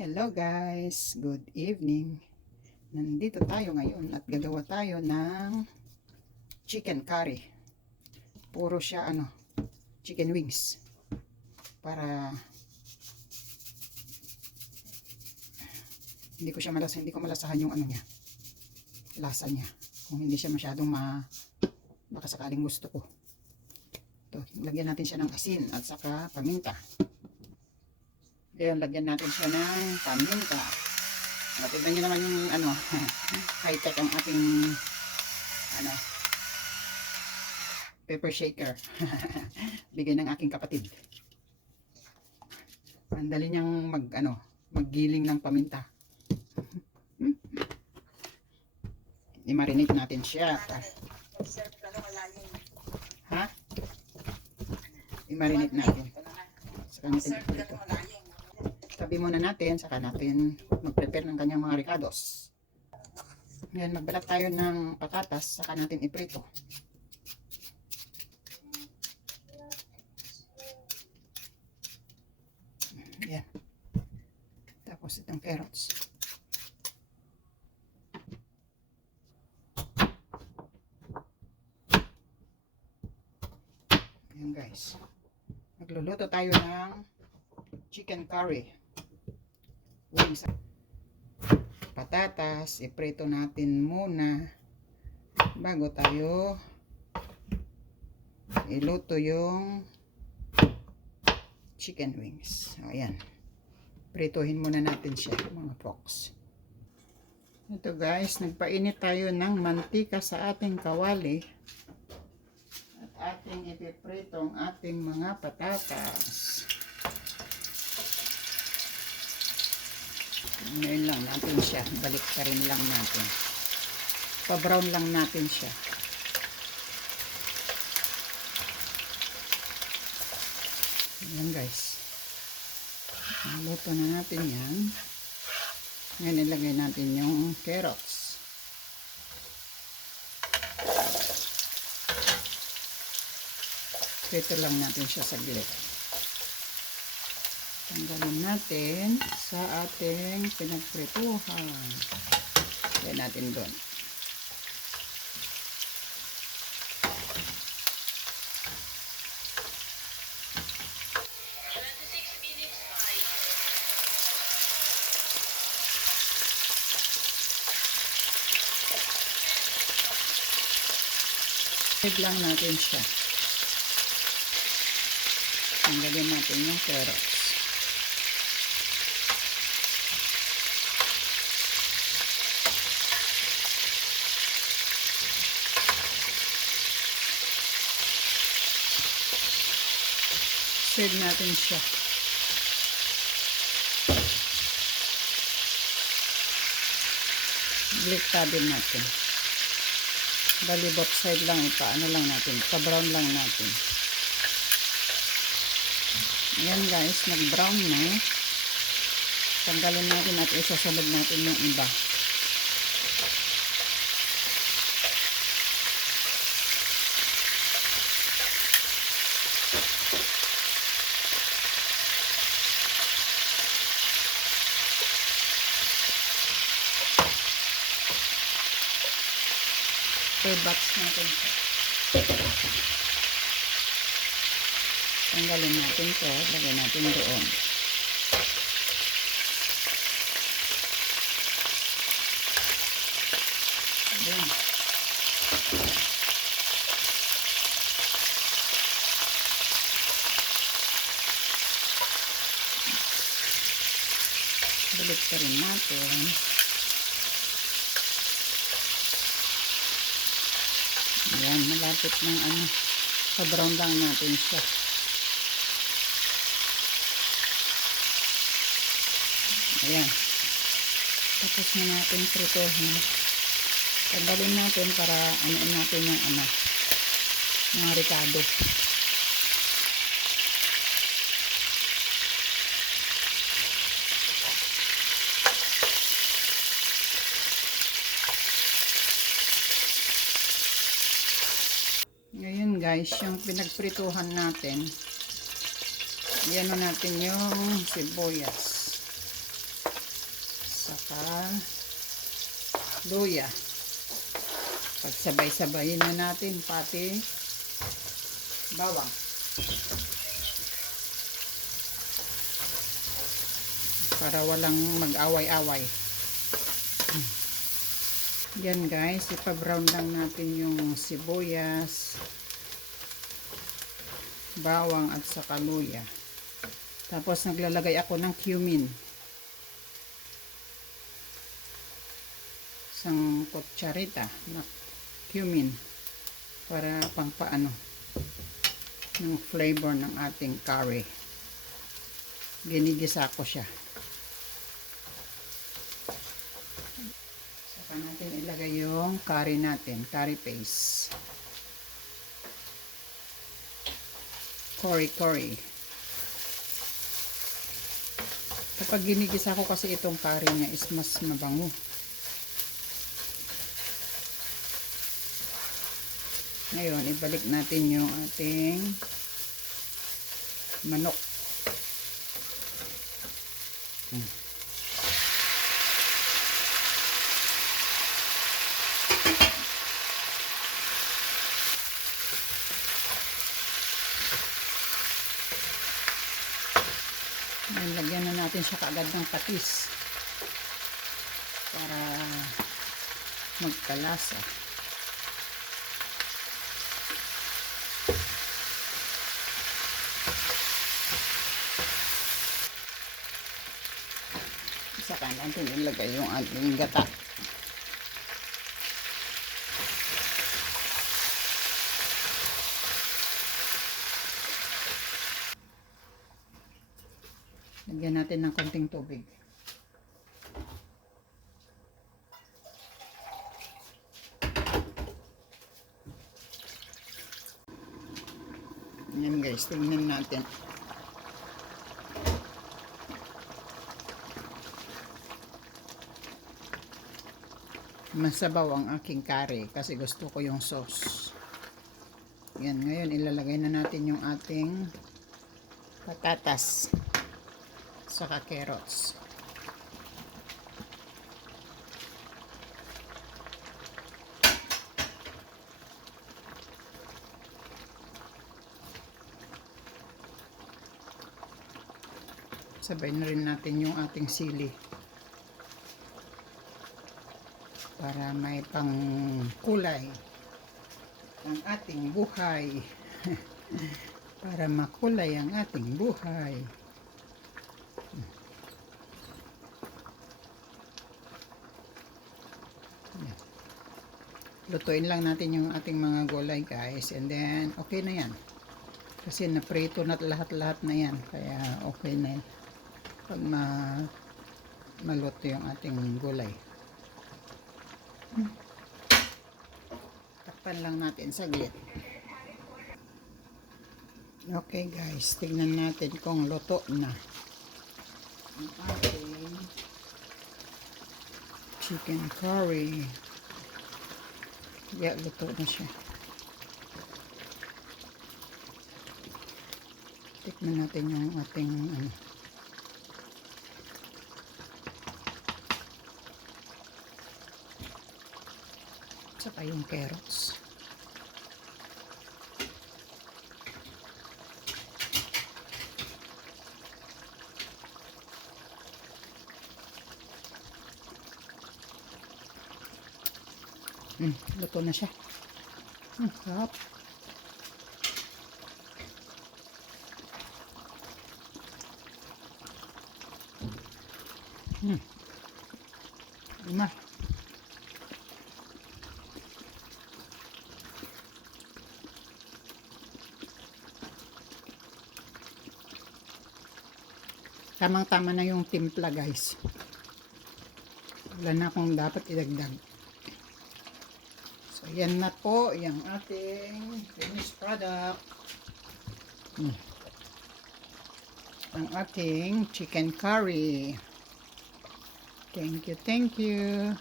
Hello guys, good evening. Nandito tayo ngayon at gagawa tayo ng chicken curry. Puro siya ano, chicken wings. Para hindi ko siya malasa, hindi ko malasahan yung ano niya. Lasa niya. Kung hindi siya masyadong ma baka sakaling gusto ko. Ito, lagyan natin siya ng asin at saka paminta. Ayan, lagyan natin siya ng paminta. At tignan nyo naman yung ano, high-tech ang ating ano, pepper shaker. Bigay ng aking kapatid. Ang dali niyang mag, ano, maggiling ng paminta. I-marinate natin siya. Ha? I-marinate natin. Saka natin ito. Tabi muna natin, saka natin mag-prepare ng kanyang mga ricados. Ngayon, magbalat tayo ng patatas, saka natin iprito. Yan. Tapos itong carrots. Yan guys. Magluluto tayo ng chicken curry. Patatas, iprito natin muna bago tayo iluto yung chicken wings. O, ayan. Prituhin muna natin siya, mga folks. Ito guys, nagpainit tayo ng mantika sa ating kawali. At ating ipiprito ang ating mga patatas. Ngayon lang natin siya. Balik ka rin lang natin. Pa-brown lang natin siya. Ayan guys. Naluto na natin yan. Ngayon ilagay natin yung carrots. Prito lang natin siya saglit. Tanggalin natin sa ating pinagprituhan. Lagyan natin doon. Hig lang natin siya. Tanggalin natin yung carrots. Save natin siya. Bliktadin natin. Bali both side lang ito. Ano lang natin. Pa-brown lang natin. Ayan guys. Nag-brown na. Tanggalin natin at isasalad natin yung iba. Third batch natin siya. Tanggalin natin to. Lagyan natin doon. Ayan. Balik ka rin natin. Ayan, malapit ng ano. Pa-brown lang natin siya. Ayan. Tapos na natin pritohin. Tanggalin natin para anoin natin yung ano. Mga ricado. Ngayon guys, yung pinagprituhan natin, yan na natin yung sibuyas. saka luya. Pagsabay-sabayin na natin pati bawang. Para walang mag-away-away. Yan guys, ipa-brown lang natin yung sibuyas, bawang at saka luya. Tapos naglalagay ako ng cumin. Isang kutsarita na cumin para pang paano ng flavor ng ating curry. Ginigisa ko siya. Saka natin ilagay yung curry natin, curry paste. Curry. Kapag ginigisa ko kasi itong curry niya is mas mabango. Ngayon, ibalik natin yung ating manok. Hmm. Ngayon, lagyan na natin siya kaagad ng patis para magkalasa. Saka natin ilagay yung ating gata. Lagyan natin ng konting tubig. Yan guys, tingnan natin. Masabaw ang aking curry kasi gusto ko yung sauce. Yan, ngayon ilalagay na natin yung ating patatas saka carrots. Sabay na rin natin yung ating sili. Para may pang kulay ang ating buhay. para makulay ang ating buhay. Lutuin lang natin yung ating mga gulay guys and then okay na yan. Kasi naprito na lahat-lahat na yan kaya okay na yan. Pag ma maluto yung ating gulay. Takpan lang natin saglit. Okay guys tignan natin kung luto na. Ang ating chicken curry Yeah, luto na siya. Tikman natin yung ating ano. Saka yung carrots. Mm, luto na siya. Mm, sarap. Mm. Lima. Tamang-tama na yung timpla guys. Wala na akong dapat idagdag. Yan na po yung ating finished product. Hmm. Ang ating chicken curry. Thank you, thank you.